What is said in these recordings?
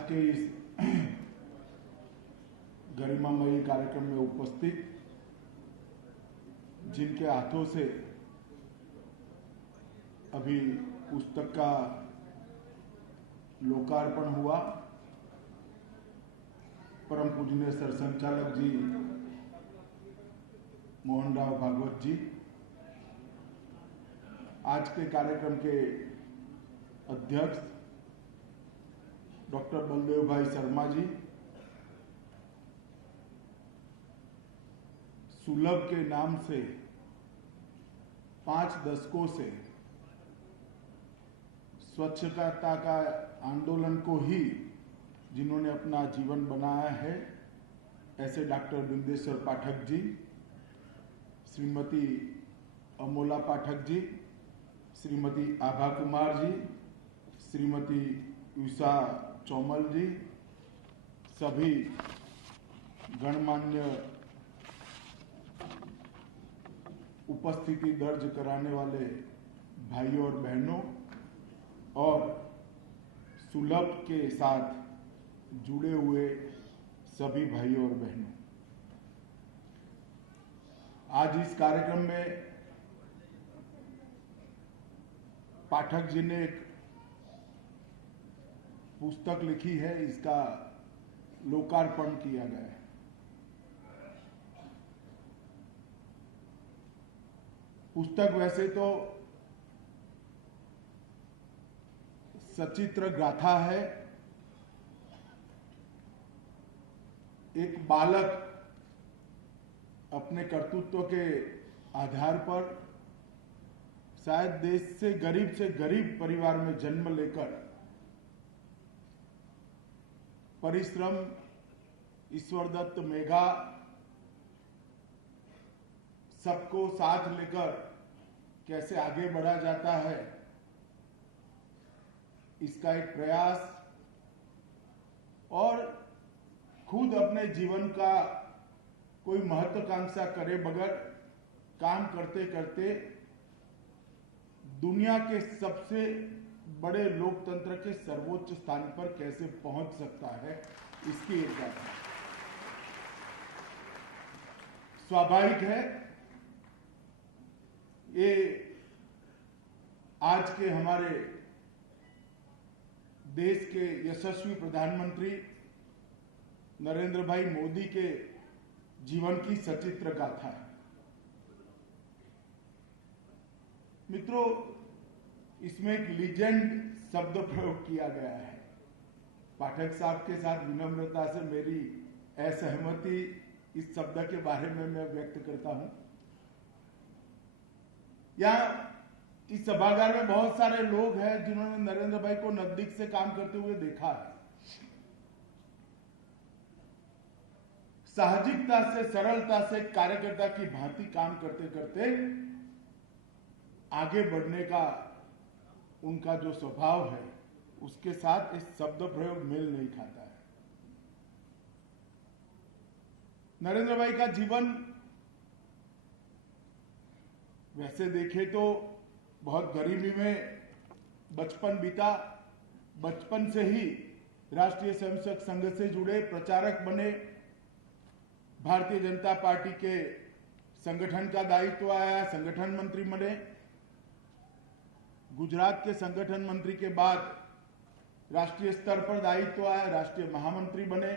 आज के इस गरिमामयी कार्यक्रम में उपस्थित जिनके हाथों से अभी पुस्तक का लोकार्पण हुआ, परम पूजनीय सरसंचालक जी मोहनराव भागवत जी, आज के कार्यक्रम के अध्यक्ष डॉक्टर बलदेव भाई शर्मा जी, सुलभ के नाम से 5 दशकों से स्वच्छता का आंदोलन को ही जिन्होंने अपना जीवन बनाया है, ऐसे डॉक्टर बिंदेश्वर पाठक जी, श्रीमती अमोला पाठक जी, श्रीमती आभा कुमार जी, श्रीमती उषा चौमल जी, सभी गणमान्य उपस्थिति दर्ज कराने वाले भाइयों और बहनों और सुलभ के साथ जुड़े हुए सभी भाइयों और बहनों, आज इस कार्यक्रम में पाठक जी ने एक पुस्तक लिखी है, इसका लोकार्पण किया गया है। पुस्तक वैसे तो सचित्र गाथा है, एक बालक अपने कर्तृत्व के आधार पर शायद देश से गरीब परिवार में जन्म लेकर परिश्रम, ईश्वरदत्त मेघा, सबको साथ लेकर कैसे आगे बढ़ा जाता है, इसका एक प्रयास और खुद अपने जीवन का कोई महत्वाकांक्षा करे बगैर काम करते करते दुनिया के सबसे बड़े लोकतंत्र के सर्वोच्च स्थान पर कैसे पहुंच सकता है, इसकी एक गाथा। स्वाभाविक है ये आज के हमारे देश के यशस्वी प्रधानमंत्री नरेंद्र भाई मोदी के जीवन की सचित्र गाथा है। मित्रों, इसमें एक लीजेंड शब्द प्रयोग किया गया है। पाठक साहब के साथ विनम्रता से मेरी असहमति इस शब्द के बारे में मैं व्यक्त करता हूं। यहाँ इस सभागार में बहुत सारे लोग हैं जिन्होंने नरेंद्र भाई को नजदीक से काम करते हुए देखा है। साहजिकता से, सरलता से कार्यकर्ता की भांति काम करते करते आगे बढ़ने का उनका जो स्वभाव है, उसके साथ इस शब्द प्रयोग मेल नहीं खाता है। नरेंद्र भाई का जीवन वैसे देखे तो बहुत गरीबी में बचपन बीता। बचपन से ही राष्ट्रीय स्वयंसेवक संघ से जुड़े, प्रचारक बने, भारतीय जनता पार्टी के संगठन का दायित्व आया, संगठन मंत्री बने। गुजरात के संगठन मंत्री के बाद राष्ट्रीय स्तर पर दायित्व आया, राष्ट्रीय महामंत्री बने।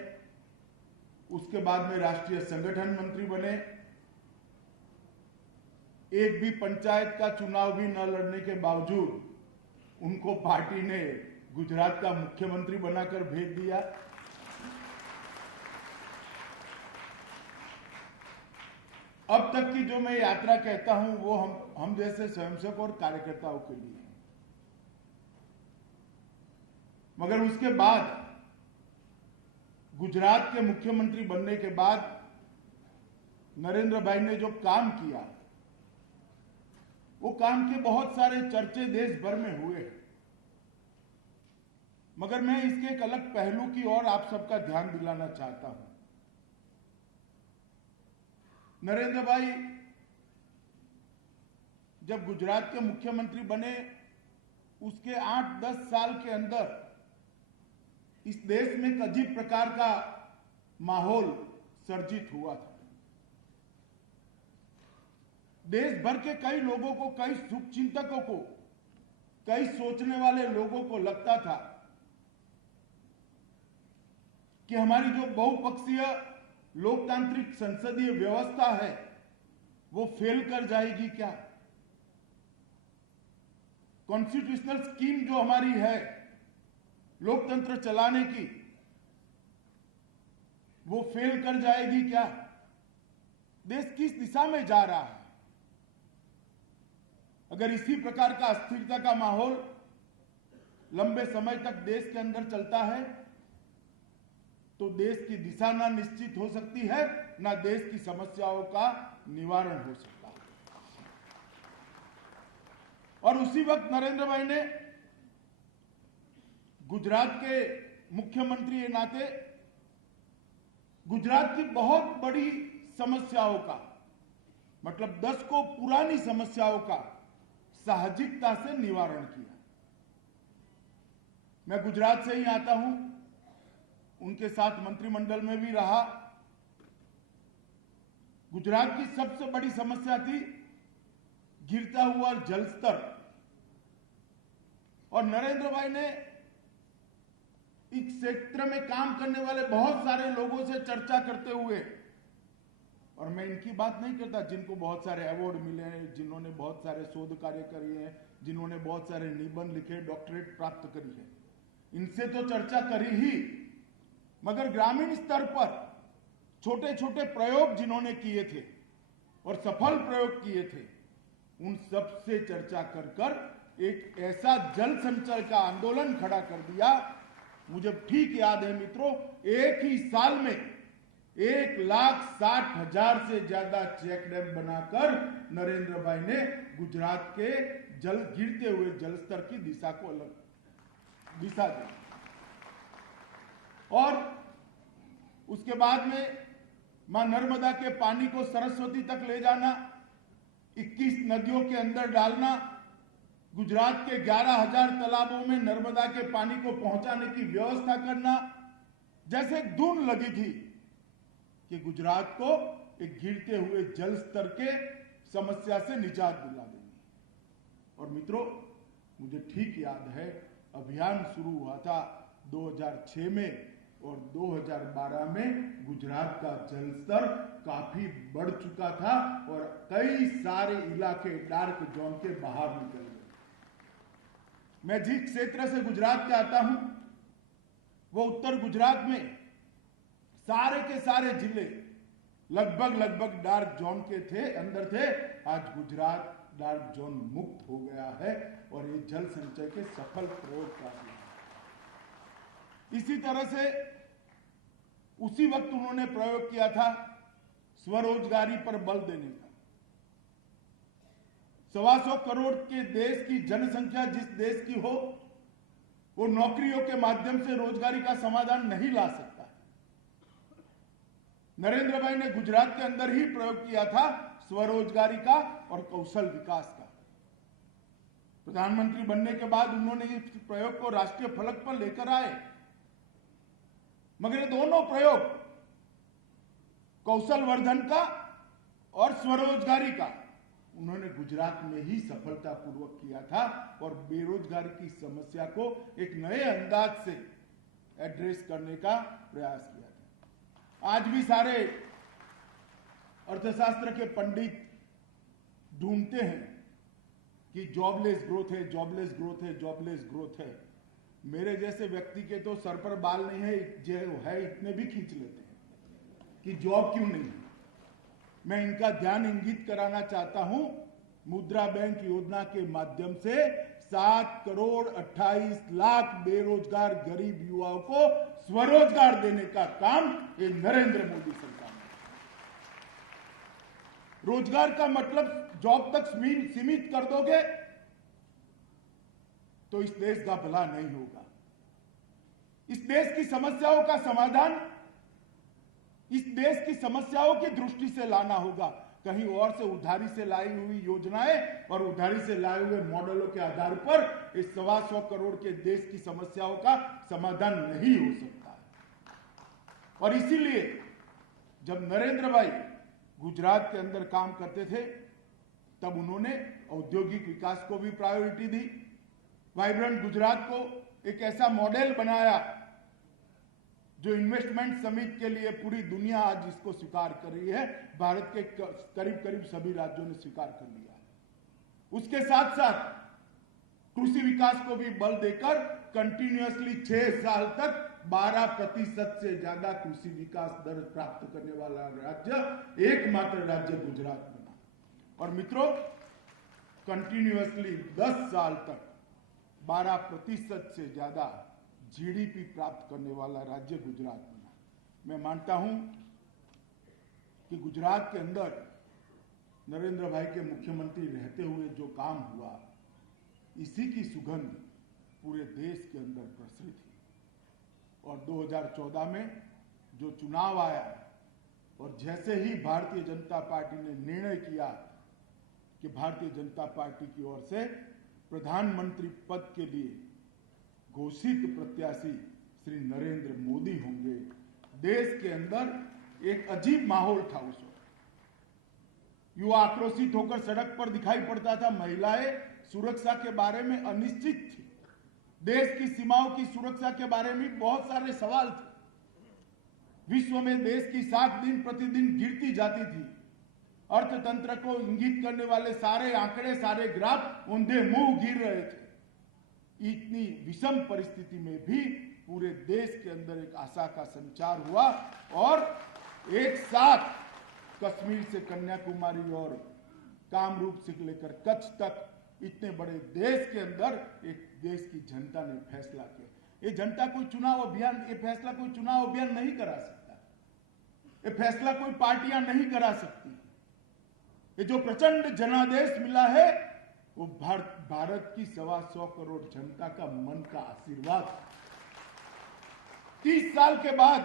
उसके बाद में राष्ट्रीय संगठन मंत्री बने। एक भी पंचायत का चुनाव भी न लड़ने के बावजूद उनको पार्टी ने गुजरात का मुख्यमंत्री बनाकर भेज दिया। अब तक की जो मैं यात्रा कहता हूं वो हम जैसे स्वयंसेवक और कार्यकर्ताओं के लिए है। मगर उसके बाद गुजरात के मुख्यमंत्री बनने के बाद नरेंद्र भाई ने जो काम किया, वो काम के बहुत सारे चर्चे देश भर में हुए। मगर मैं इसके एक अलग पहलू की ओर आप सबका ध्यान दिलाना चाहता हूं। नरेंद्र भाई जब गुजरात के मुख्यमंत्री बने, उसके 8-10 साल के अंदर इस देश में एक अजीब प्रकार का माहौल सर्जित हुआ था। देश भर के कई लोगों को, कई शुभचिंतकों को, कई सोचने वाले लोगों को लगता था कि हमारी जो बहुपक्षीय लोकतांत्रिक संसदीय व्यवस्था है वो फेल कर जाएगी क्या। कॉन्स्टिट्यूशनल स्कीम जो हमारी है लोकतंत्र चलाने की, वो फेल कर जाएगी क्या। देश किस दिशा में जा रहा है। अगर इसी प्रकार का अस्थिरता का माहौल लंबे समय तक देश के अंदर चलता है तो देश की दिशा ना निश्चित हो सकती है, ना देश की समस्याओं का निवारण हो सकता है। और उसी वक्त नरेंद्र भाई ने गुजरात के मुख्यमंत्री के नाते गुजरात की बहुत बड़ी समस्याओं का, मतलब 10 को पुरानी समस्याओं का साहसिकता से निवारण किया। मैं गुजरात से ही आता हूं, उनके साथ मंत्रिमंडल में भी रहा। गुजरात की सबसे बड़ी समस्या थी गिरता हुआ जलस्तर, और नरेंद्र भाई ने इस क्षेत्र में काम करने वाले बहुत सारे लोगों से चर्चा करते हुए, और मैं इनकी बात नहीं करता जिनको बहुत सारे अवार्ड मिले हैं, जिन्होंने बहुत सारे शोध कार्य किए हैं, जिन्होंने बहुत सारे निबंध लिखे, डॉक्टरेट प्राप्त करी है, इनसे तो चर्चा करी ही, मगर ग्रामीण स्तर पर छोटे छोटे प्रयोग जिन्होंने किए थे और सफल प्रयोग किए थे, उन सब से चर्चा कर कर एक ऐसा जल संचय का आंदोलन खड़ा कर दिया। मुझे ठीक याद है मित्रों, एक ही साल में 1,60,000 से ज्यादा चेक डैम बनाकर नरेंद्र भाई ने गुजरात के गिरते हुए जलस्तर की दिशा को अलग दिशा दी। और उसके बाद में मां नर्मदा के पानी को सरस्वती तक ले जाना, 21 नदियों के अंदर डालना, गुजरात के 11,000 तालाबों में नर्मदा के पानी को पहुंचाने की व्यवस्था करना, जैसे एक धुन लगी थी कि गुजरात को एक गिरते हुए जल स्तर के समस्या से निजात दिला देंगे। और मित्रों, मुझे ठीक याद है, अभियान शुरू हुआ था 2006 में, और 2012 में गुजरात का जल स्तर काफी बढ़ चुका था और कई सारे इलाके डार्क जोन के बाहर निकल गए। मैं जिस क्षेत्र से गुजरात के आता हूं, वो उत्तर गुजरात में सारे के सारे जिले लगभग डार्क जोन के अंदर थे। आज गुजरात डार्क जोन मुक्त हो गया है और ये जल संचय के सफल प्रयोग का है। इसी तरह से उसी वक्त उन्होंने प्रयोग किया था स्वरोजगारी पर बल देने का। 125 करोड़ के देश की जनसंख्या जिस देश की हो, वो नौकरियों के माध्यम से रोजगारी का समाधान नहीं ला सकता। नरेंद्र भाई ने गुजरात के अंदर ही प्रयोग किया था स्वरोजगारी का और कौशल विकास का। प्रधानमंत्री बनने के बाद उन्होंने इस प्रयोग को राष्ट्रीय फलक पर लेकर आए, मगर ये दोनों प्रयोग कौशल वर्धन का और स्वरोजगारी का उन्होंने गुजरात में ही सफलतापूर्वक किया था और बेरोजगारी की समस्या को एक नए अंदाज से एड्रेस करने का प्रयास किया था। आज भी सारे अर्थशास्त्र के पंडित ढूंढते हैं कि जॉबलेस ग्रोथ है, जॉबलेस ग्रोथ है, जॉबलेस ग्रोथ है। मेरे जैसे व्यक्ति के तो सर पर बाल नहीं है, जो है इतने भी खींच लेते हैं कि जॉब क्यों नहीं है। मैं इनका ध्यान इंगित कराना चाहता हूं, मुद्रा बैंक योजना के माध्यम से 7 करोड़ 28 लाख बेरोजगार गरीब युवाओं को स्वरोजगार देने का काम ये नरेंद्र मोदी सरकार ने। रोजगार का मतलब जॉब तक सीमित कर दोगे तो इस देश का भला नहीं होगा। इस देश की समस्याओं का समाधान इस देश की समस्याओं की दृष्टि से लाना होगा। कहीं और से उधारी से लाई हुई योजनाएं और उधारी से लाए हुए मॉडलों के आधार पर इस 125 करोड़ के देश की समस्याओं का समाधान नहीं हो सकता। और इसीलिए जब नरेंद्र भाई गुजरात के अंदर काम करते थे तब उन्होंने औद्योगिक विकास को भी प्रायोरिटी दी, वाइब्रेंट गुजरात को एक ऐसा मॉडल बनाया जो इन्वेस्टमेंट समिट के लिए पूरी दुनिया आज इसको स्वीकार कर रही है। भारत के करीब करीब सभी राज्यों ने स्वीकार कर लिया। उसके साथ साथ कृषि विकास को भी बल देकर कंटिन्यूअसली 6 साल तक 12% से ज्यादा कृषि विकास दर प्राप्त करने वाला राज्य एकमात्र राज्य गुजरात बना। और मित्रों, कंटिन्यूअसली 10 साल तक 12% से ज्यादा जीडीपी प्राप्त करने वाला राज्य गुजरात बना। मैं मानता हूं कि गुजरात के अंदर नरेंद्र भाई के मुख्यमंत्री रहते हुए जो काम हुआ, इसी की सुगंध पूरे देश के अंदर प्रसरित हुई। और 2014 में जो चुनाव आया और जैसे ही भारतीय जनता पार्टी ने निर्णय किया कि भारतीय जनता पार्टी की ओर से प्रधानमंत्री पद के लिए घोषित प्रत्याशी श्री नरेंद्र मोदी होंगे, देश के अंदर एक अजीब माहौल था। उस वक्त युवा आक्रोशित होकर सड़क पर दिखाई पड़ता था। महिलाएं सुरक्षा के बारे में अनिश्चित थी। देश की सीमाओं की सुरक्षा के बारे में बहुत सारे सवाल थे। विश्व में देश की साख दिन प्रतिदिन गिरती जाती थी। अर्थतंत्र को इंगित करने वाले सारे आंकड़े, सारे ग्राफ औंधे मुंह गिर रहे थे। इतनी विषम परिस्थिति में भी पूरे देश के अंदर एक आशा का संचार हुआ और एक साथ कश्मीर से कन्याकुमारी और कामरूप से लेकर कच्छ तक इतने बड़े देश के अंदर एक देश की जनता ने फैसला किया। ये जनता कोई चुनाव अभियान, ये फैसला कोई चुनाव अभियान नहीं करा सकता। ये फैसला कोई पार्टियां नहीं करा सकती। ये जो प्रचंड जनादेश मिला है वो भारत की 125 करोड़ जनता का मन का आशीर्वाद। 30 साल के बाद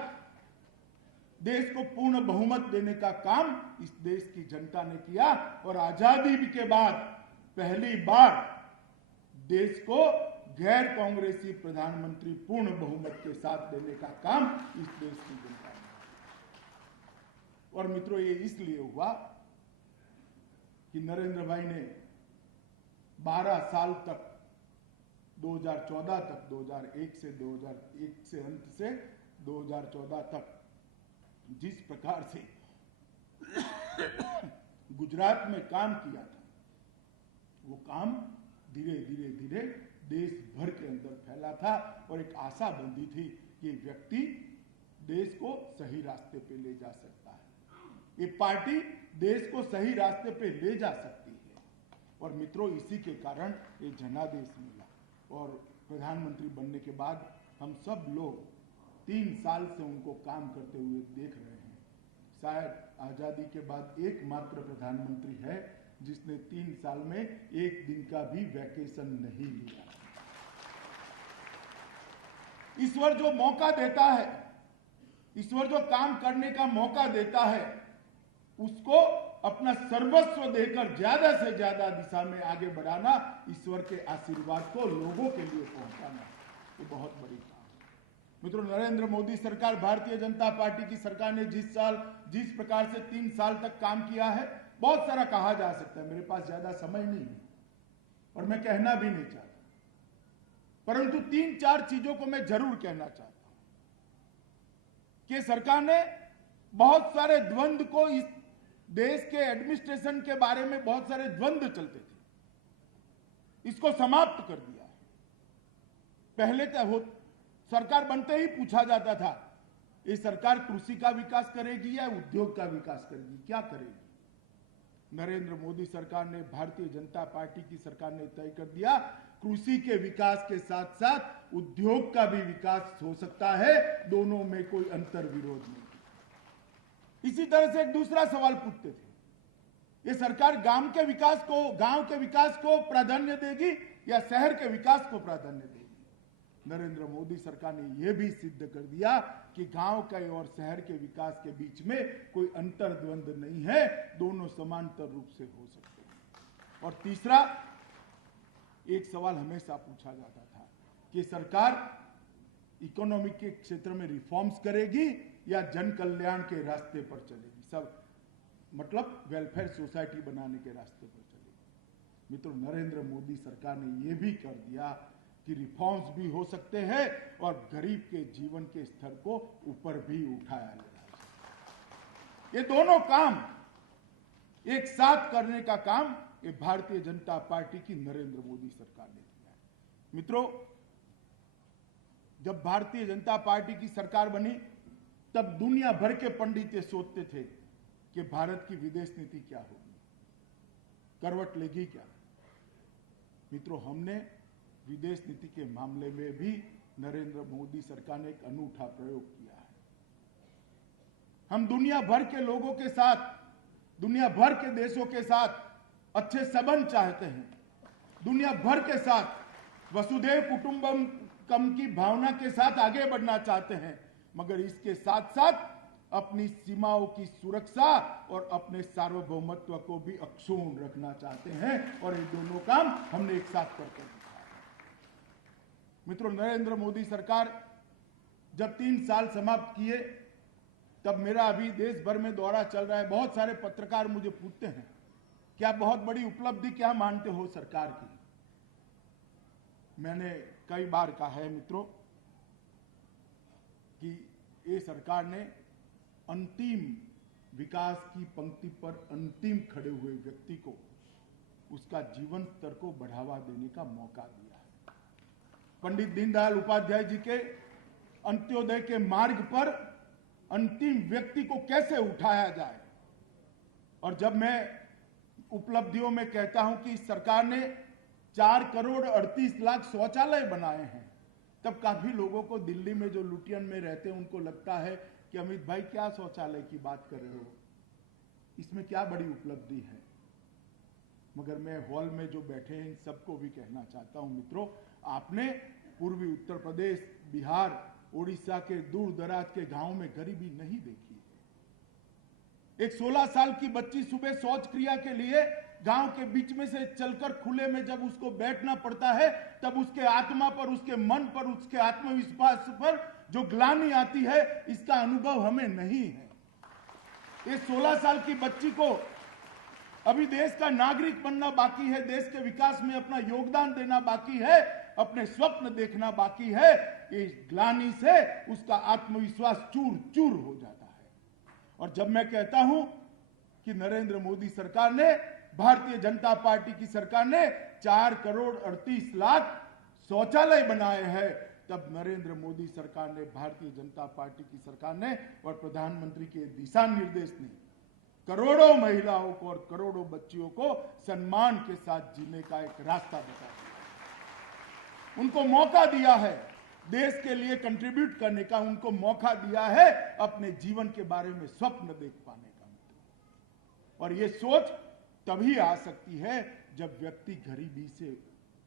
देश को पूर्ण बहुमत देने का काम इस देश की जनता ने किया और आजादी के बाद पहली बार देश को गैर कांग्रेसी प्रधानमंत्री पूर्ण बहुमत के साथ देने का काम इस देश की जनता ने। और मित्रों, ये इसलिए हुआ कि नरेंद्र भाई ने 12 साल तक 2014 तक 2001 से अंत से 2014 तक जिस प्रकार से गुजरात में काम किया था, वो काम धीरे धीरे धीरे देश भर के अंदर फैला था और एक आशा बंधी थी कि व्यक्ति देश को सही रास्ते पे ले जा सकता है, ये पार्टी देश को सही रास्ते पे ले जा सकती है। और मित्रों, इसी के कारण ये जनादेश मिला और प्रधानमंत्री बनने के बाद हम सब लोग 3 साल से उनको काम करते हुए देख रहे हैं। शायद आजादी के बाद एकमात्र प्रधानमंत्री है जिसने 3 साल में एक दिन का भी वैकेशन नहीं लिया। ईश्वर जो मौका देता है, ईश्वर जो काम करने का मौका देता है, उसको अपना सर्वस्व देकर ज्यादा से ज्यादा दिशा में आगे बढ़ाना, ईश्वर के आशीर्वाद को लोगों के लिए पहुंचाना, ये बहुत बड़ी काम है। मित्रों, नरेंद्र मोदी सरकार, भारतीय जनता पार्टी की सरकार ने जिस प्रकार से 3 साल तक काम किया है, बहुत सारा कहा जा सकता है। मेरे पास ज्यादा समय नहीं है और मैं कहना भी नहीं चाहता, परंतु 3-4 चीजों को मैं जरूर कहना चाहता हूं कि सरकार ने बहुत सारे द्वंद्व को, इस देश के एडमिनिस्ट्रेशन के बारे में बहुत सारे द्वंद्व चलते थे, इसको समाप्त कर दिया। पहले तो सरकार बनते ही पूछा जाता था, ये सरकार कृषि का विकास करेगी या उद्योग का विकास करेगी, क्या करेगी? नरेंद्र मोदी सरकार ने, भारतीय जनता पार्टी की सरकार ने तय कर दिया, कृषि के विकास के साथ साथ उद्योग का भी विकास हो सकता है, दोनों में कोई अंतर विरोध नहीं। इसी तरह से एक दूसरा सवाल पूछते थे, ये सरकार गांव के विकास को प्राधान्य देगी या शहर के विकास को प्राधान्य देगी? नरेंद्र मोदी सरकार ने यह भी सिद्ध कर दिया कि गांव के और शहर के विकास के बीच में कोई अंतर्द्वंद नहीं है, दोनों समांतर रूप से हो सकते हैं। और तीसरा, एक सवाल हमेशा पूछा जाता था कि सरकार इकोनॉमी के क्षेत्र में रिफॉर्म्स करेगी या जन कल्याण के रास्ते पर चलेगी, सब मतलब वेलफेयर सोसाइटी बनाने के रास्ते पर चलेगी। मित्रों, नरेंद्र मोदी सरकार ने यह भी कर दिया कि रिफॉर्म्स भी हो सकते हैं और गरीब के जीवन के स्तर को ऊपर भी उठाया जा सकता है। ये दोनों काम एक साथ करने का काम ये भारतीय जनता पार्टी की नरेंद्र मोदी सरकार ने किया है। मित्रों, जब भारतीय जनता पार्टी की सरकार बनी तब दुनिया भर के पंडित ये सोचते थे कि भारत की विदेश नीति क्या होगी, करवट लेगी क्या। मित्रों, हमने विदेश नीति के मामले में भी नरेंद्र मोदी सरकार ने एक अनूठा प्रयोग किया है। हम दुनिया भर के लोगों के साथ, दुनिया भर के देशों के साथ अच्छे संबंध चाहते हैं, दुनिया भर के साथ वसुधैव कुटुंबकम की भावना के साथ आगे बढ़ना चाहते हैं, मगर इसके साथ साथ अपनी सीमाओं की सुरक्षा और अपने सार्वभौमत्व को भी अक्षुण्ण रखना चाहते हैं, और ये दोनों काम हमने एक साथ करके दिखाया। मित्रों, नरेंद्र मोदी सरकार जब 3 साल समाप्त किए तब मेरा अभी देश भर में दौरा चल रहा है। बहुत सारे पत्रकार मुझे पूछते हैं क्या बहुत बड़ी उपलब्धि क्या मानते हो सरकार की। मैंने कई बार कहा है मित्रों कि ये सरकार ने अंतिम विकास की पंक्ति पर अंतिम खड़े हुए व्यक्ति को उसका जीवन स्तर को बढ़ावा देने का मौका दिया है। पंडित दीनदयाल उपाध्याय जी के अंत्योदय के मार्ग पर अंतिम व्यक्ति को कैसे उठाया जाए। और जब मैं उपलब्धियों में कहता हूं कि सरकार ने 4 करोड़ 38 लाख शौचालय बनाए हैं, तब काफी लोगों को दिल्ली में जो लुटियन में रहते हैं उनको लगता है कि अमित भाई क्या शौचालय की बात कर रहे हो, इसमें क्या बड़ी उपलब्धि है। मगर मैं हॉल में जो बैठे हैं इन सबको भी कहना चाहता हूं मित्रों, आपने पूर्वी उत्तर प्रदेश, बिहार, उड़ीसा के दूर दराज के गांव में गरीबी नहीं देखी है। एक 16 साल की बच्ची सुबह शौच क्रिया के लिए गांव के बीच में से चलकर खुले में जब उसको बैठना पड़ता है तब उसके आत्मा पर, उसके मन पर, उसके आत्मविश्वास पर जो ग्लानि आती है, इसका अनुभव हमें नहीं है। इस 16 साल की बच्ची को अभी देश का नागरिक बनना बाकी है, देश के विकास में अपना योगदान देना बाकी है, अपने स्वप्न देखना बाकी है। इस ग्लानि से उसका आत्मविश्वास चूर चूर हो जाता है। और जब मैं कहता हूं कि नरेंद्र मोदी सरकार ने, भारतीय जनता पार्टी की सरकार ने 4 करोड़ 38 लाख शौचालय बनाए हैं, तब नरेंद्र मोदी सरकार ने, भारतीय जनता पार्टी की सरकार ने और प्रधानमंत्री के दिशा निर्देश ने करोड़ों महिलाओं को और करोड़ों बच्चियों को सम्मान के साथ जीने का एक रास्ता बता दिया, उनको मौका दिया है देश के लिए कंट्रीब्यूट करने का, उनको मौका दिया है अपने जीवन के बारे में स्वप्न देख पाने का। और ये सोच तभी आ सकती है जब व्यक्ति गरीबी से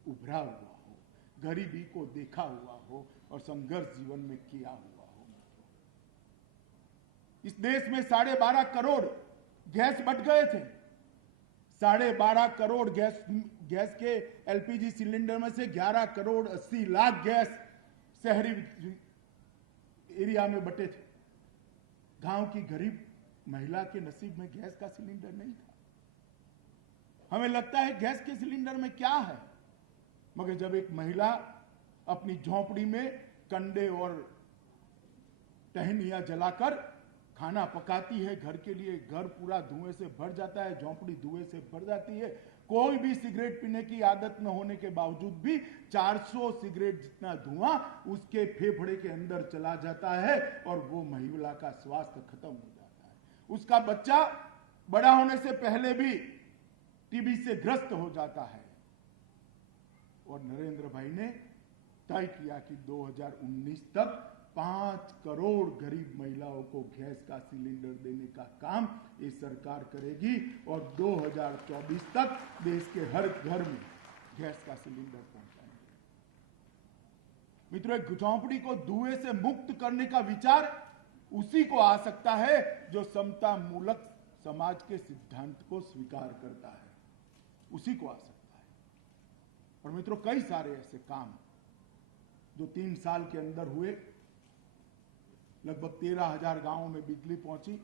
उभरा हुआ हो, गरीबी को देखा हुआ हो और संघर्ष जीवन में किया हुआ हो। इस देश में 12.5 करोड़ गैस बट गए थे। 12.5 करोड़ गैस के एलपीजी सिलेंडर में से 11 करोड़ 80 लाख गैस शहरी एरिया में बटे थे। गांव की गरीब महिला के नसीब में गैस का सिलेंडर नहीं था। हमें लगता है गैस के सिलेंडर में क्या है, मगर जब एक महिला अपनी झोंपड़ी में कंडे और टहनियां जलाकर खाना पकाती है घर के लिए, घर पूरा धुएं से भर जाता है, झोंपड़ी धुएं से भर जाती है। कोई भी सिगरेट पीने की आदत न होने के बावजूद भी 400 सिगरेट जितना धुआं उसके फेफड़े के अंदर चला जाता है और वो महिला का स्वास्थ्य खत्म हो जाता है। उसका बच्चा बड़ा होने से पहले भी टीबी से ग्रस्त हो जाता है। और नरेंद्र भाई ने तय किया कि 2019 तक 5 करोड़ गरीब महिलाओं को गैस का सिलेंडर देने का काम ये सरकार करेगी और 2024 तक देश के हर घर में गैस का सिलेंडर पहुंचाएंगे। मित्रों, एक झोंपड़ी को धुएं से मुक्त करने का विचार उसी को आ सकता है जो समता मूलक समाज के सिद्धांत को स्वीकार करता है, उसी को आ सकता है। और मित्रों, कई सारे ऐसे काम जो 3 साल के अंदर हुए, लगभग 13,000 गांवों में बिजली पहुंची।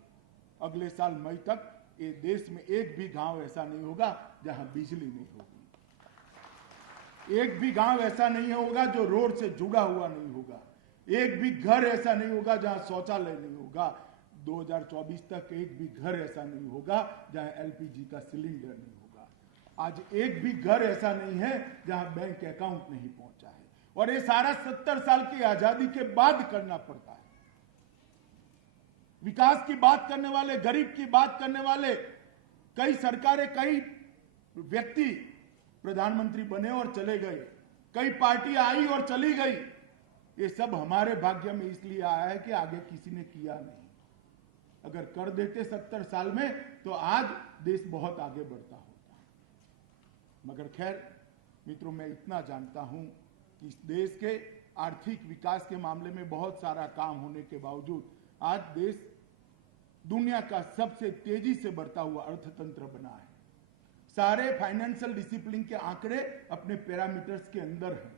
अगले साल मई तक ये देश में एक भी गांव ऐसा नहीं होगा जहां बिजली नहीं होगी। एक भी गांव ऐसा नहीं होगा जो रोड से जुड़ा हुआ नहीं होगा। एक भी घर ऐसा नहीं होगा जहां शौचालय नहीं होगा। 2024 तक एक भी घर ऐसा नहीं होगा जहां एलपीजी का सिलेंडर नहीं होगा। आज एक भी घर ऐसा नहीं है जहां बैंक अकाउंट नहीं पहुंचा है। और ये सारा 70 साल की आजादी के बाद करना पड़ता है। विकास की बात करने वाले, गरीब की बात करने वाले कई सरकारें, कई व्यक्ति प्रधानमंत्री बने और चले गए, कई पार्टियां आई और चली गई। ये सब हमारे भाग्य में इसलिए आया है कि आगे किसी ने किया नहीं। अगर कर देते 70 साल में तो आज देश बहुत आगे बढ़ता होता। मगर खैर मित्रों, मैं इतना जानता हूं कि इस देश के आर्थिक विकास के मामले में बहुत सारा काम होने के बावजूद आज देश दुनिया का सबसे तेजी से बढ़ता हुआ अर्थतंत्र बना है। सारे फाइनेंशियल डिसिप्लिन के आंकड़े अपने पैरामीटर्स के अंदर हैं।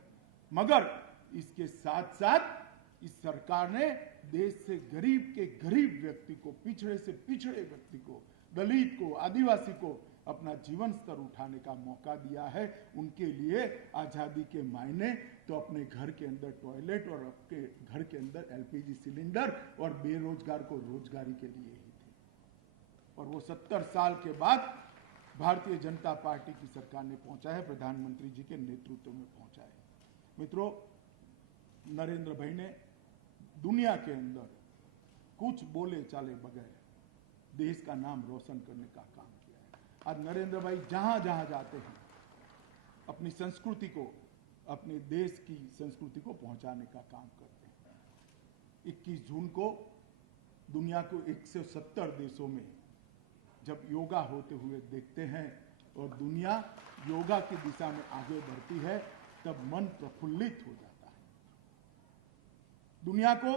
मगर इसके साथ साथ इस सरकार ने देश से गरीब के गरीब व्यक्ति को, पिछड़े से पिछड़े व्यक्ति को, दलित को, आदिवासी को अपना जीवन स्तर उठाने का मौका दिया है। उनके लिए आजादी के मायने तो अपने घर के अंदर टॉयलेट और अपने घर के अंदर एलपीजी सिलेंडर और बेरोजगार को रोजगारी के लिए ही थे। और वो 70 साल के बाद भारतीय जनता पार्टी की सरकार ने पहुंचा है, प्रधानमंत्री जी के नेतृत्व में पहुंचा है। मित्रों, नरेंद्र भाई ने दुनिया के अंदर कुछ बोले चाले बगैर देश का नाम रोशन करने का काम किया है। आज नरेंद्र भाई जहां जहां जाते हैं अपनी संस्कृति को, अपने देश की संस्कृति को पहुंचाने का काम करते हैं। 21 जून को दुनिया को 170 देशों में जब योगा होते हुए देखते हैं और दुनिया योगा की दिशा में आगे बढ़ती है, तब मन प्रफुल्लित हो जाता है। दुनिया को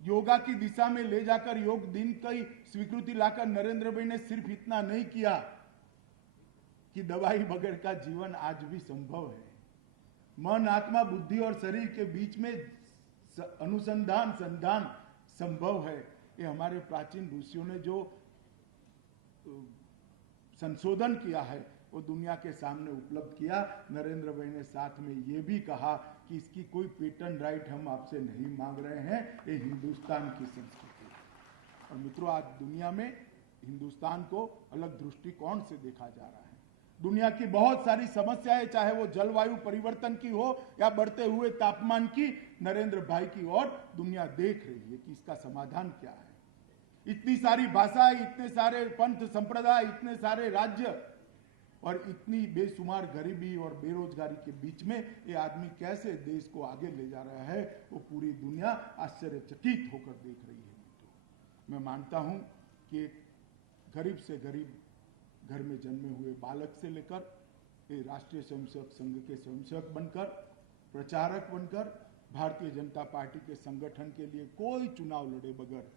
योगा की दिशा में ले जाकर योग दिन की स्वीकृति लाकर नरेंद्र भाई ने सिर्फ इतना नहीं किया कि दवाई बगैर का जीवन आज भी संभव है। मन, आत्मा, बुद्धि और शरीर के बीच में अनुसंधान, संधान संभव है। ये हमारे प्राचीन ऋषियों ने जो संशोधन किया है वो दुनिया के सामने उपलब्ध किया। नरेंद्र भाई ने साथ में ये भी कहा कि इसकी कोई पेटेंट राइट हम आपसे नहीं मांग रहे हैं, ये हिंदुस्तान की संस्कृति है। और मित्रों, आज दुनिया में हिंदुस्तान को अलग दृष्टिकोण से देखा जा रहा है। दुनिया की बहुत सारी समस्याएं, चाहे वो जलवायु परिवर्तन की हो या बढ़ते हुए तापमान की, नरेंद्र भाई की ओर दुनिया देख रही है कि इसका समाधान क्या है। इतनी सारी भाषाएं, इतने सारे पंथ संप्रदाय, इतने सारे राज्य और इतनी बेशुमार गरीबी और बेरोजगारी के बीच में ये आदमी कैसे देश को आगे ले जा रहा है, वो पूरी दुनिया आश्चर्यचकित होकर देख रही है। मैं मानता हूं कि गरीब से गरीब घर में जन्मे हुए बालक से लेकर ये राष्ट्रीय स्वयंसेवक संघ के स्वयंसेवक बनकर, प्रचारक बनकर, भारतीय जनता पार्टी के संगठन के लिए कोई चुनाव लड़े बगैर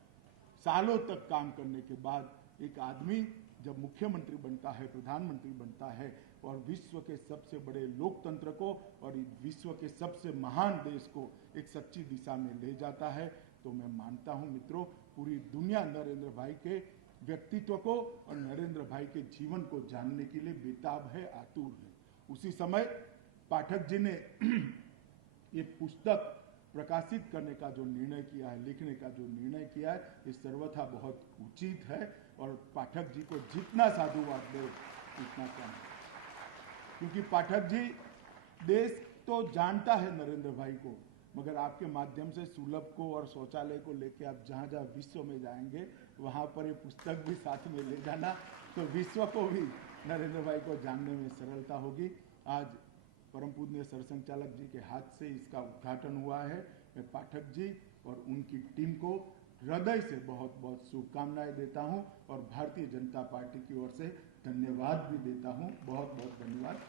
सालों तक काम करने के बाद एक आदमी जब मुख्यमंत्री बनता है, प्रधानमंत्री बनता है और विश्व के सबसे बड़े लोकतंत्र को और विश्व के सबसे महान देश को एक सच्ची दिशा में ले जाता है, तो मैं मानता हूं मित्रों, पूरी दुनिया नरेंद्र भाई के व्यक्तित्व को और नरेंद्र भाई के जीवन को जानने के लिए बेताब है, आतुर है। उसी समय पाठक जी ने ये पुस्तक प्रकाशित करने का जो निर्णय किया है, लिखने का जो निर्णय किया है, ये सर्वथा बहुत उचित है और पाठक जी को जितना साधुवाद दे उतना कम है। क्योंकि पाठक जी देश तो जानता है नरेंद्र भाई को, मगर आपके माध्यम से सुलभ को और शौचालय को लेकर आप जहाँ जहाँ विश्व में जाएंगे वहाँ पर ये पुस्तक भी साथ में ले जाना, तो विश्व को भी नरेंद्र भाई को जानने में सरलता होगी। आज परम पूज्य सरसंघचालक जी के हाथ से इसका उद्घाटन हुआ है। मैं पाठक जी और उनकी टीम को हृदय से बहुत बहुत शुभकामनाएं देता हूं और भारतीय जनता पार्टी की ओर से धन्यवाद भी देता हूं। बहुत बहुत धन्यवाद।